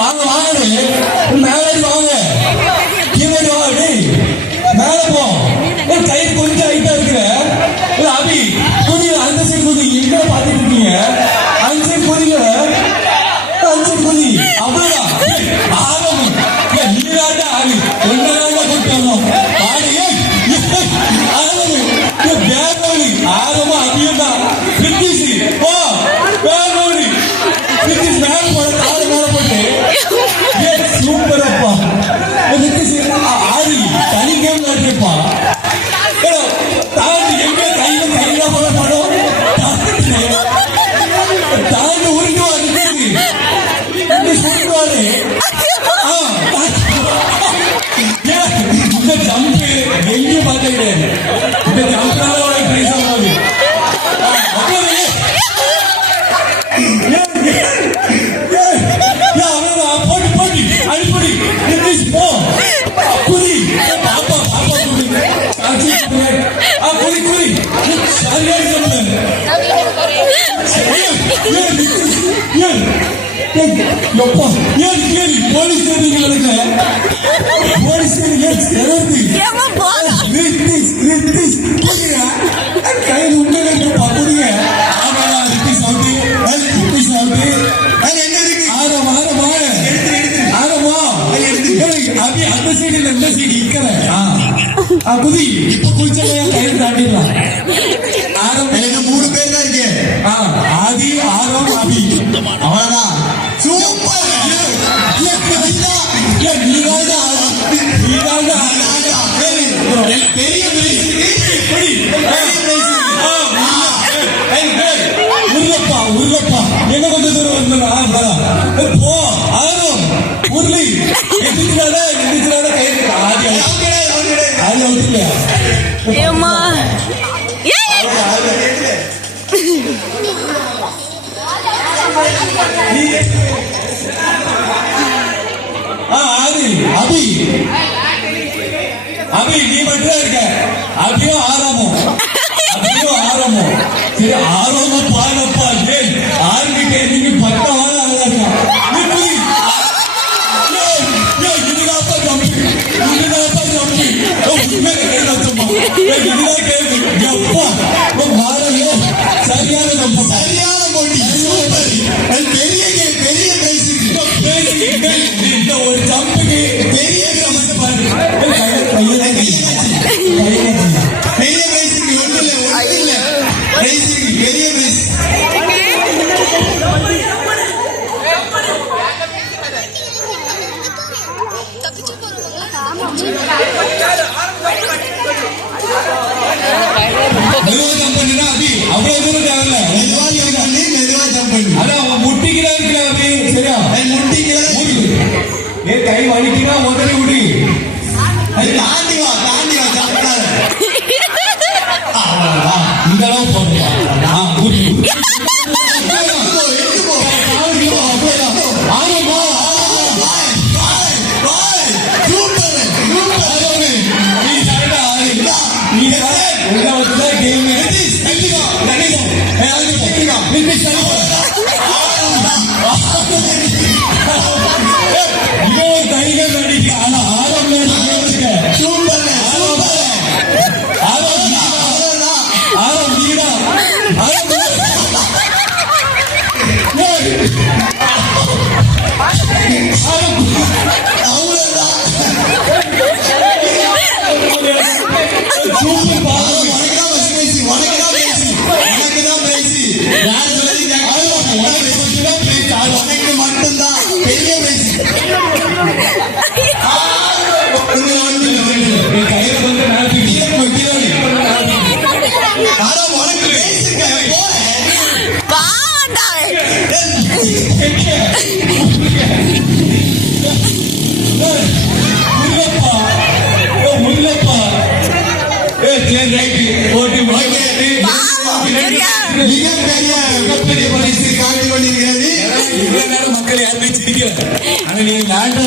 வாங்க வாங்க மேலே வாங்க கீழே வாங்க மேல போ கை கொஞ்சம் ஹைட்டா இருக்கிற அபி குதி அந்த சைடு குதி எங்க பாத்துட்டு இருக்கீங்க அந்த சைடு குதிங்க அந்த சைடு குதி அவ்வளவுதான் ஆரம்பம் நீராட்ட ஆவி ஒன்னாக கூட்டணும் ஆடி பேரவழி ஆரம்பம் அபியும் தான் பிரிட்டிஷ் ஓ பேரவழி பிரிட்டிஷ் மேல போட கால மேல போட்டு சூப்பர் அப்பா பிரிட்டிஷ் ஆடி தனி கேம் விளையாடுப்பா தாண்டி எங்க கையில கையில போட படம் தாண்டி உருண்டு அடிக்கிறது சொல்லுவாரு இந்த ஜம்ப் எங்கேயும் பார்க்க கிடையாது இந்த ஜம்ப்னால பிரைஸ் ஆகாது போட்டி போட்டி அடிப்படி இங்கிலீஷ் போ குதி பாப்பா பாப்பா குதி குதி குதி சரியாக சொல்லுங்க எப்பா ஏன் கேள்வி போலீஸ் ஸ்டேஷன் போலீஸ் கையில் உண்மையில புரியுங்க அந்த சைடு இந்த சைடு இருக்கிறேன் குதி இப்ப குளிச்சா கையில் தாண்டிடலாம் எனக்கு 3 பேர் தான் இருக்கு ஆதி ஆரம் அபி அவ்வளவுதான் சூப்பர் பெரிய உருளப்பா உருளப்பா என்ன கொஞ்சம் தூரம் வந்தா போ ஆரம் உருளி எந்திரிச்சாட கயிறு ஆதி ஆதி அவுத்துலையா ஆதி அபி அபி நீ மட்டும் இருக்க அபியும் ஆரம்பம் சரி ஆரம்பம் பாருப்பா ஆரம்பிக்க நீங்க பட்டவான சரியான மொழி பெரிய பெரிய ஒரு ஜம்புக்கு பெரிய பெரிய பிரைஸுக்கு ஒண்ணு இல்ல பிரைஸுக்கு பெரிய பிரைஸ் மெதுவா ஜம்ப் பண்ணினா அபி அவ்வளவு தூரம் தேவையில்ல மெதுவா ஜம்ப் பண்ணி அதான் முட்டிக்கிறா இருக்கல அபி சரியா முட்டிக்கிறா கை வலிக்கினா முதல்ல விடு தாண்டி வா ஜம்ப் பண்ணாத இந்த அளவு போடுறா மட்டும்தான் பெரிய வயசு உனக்கு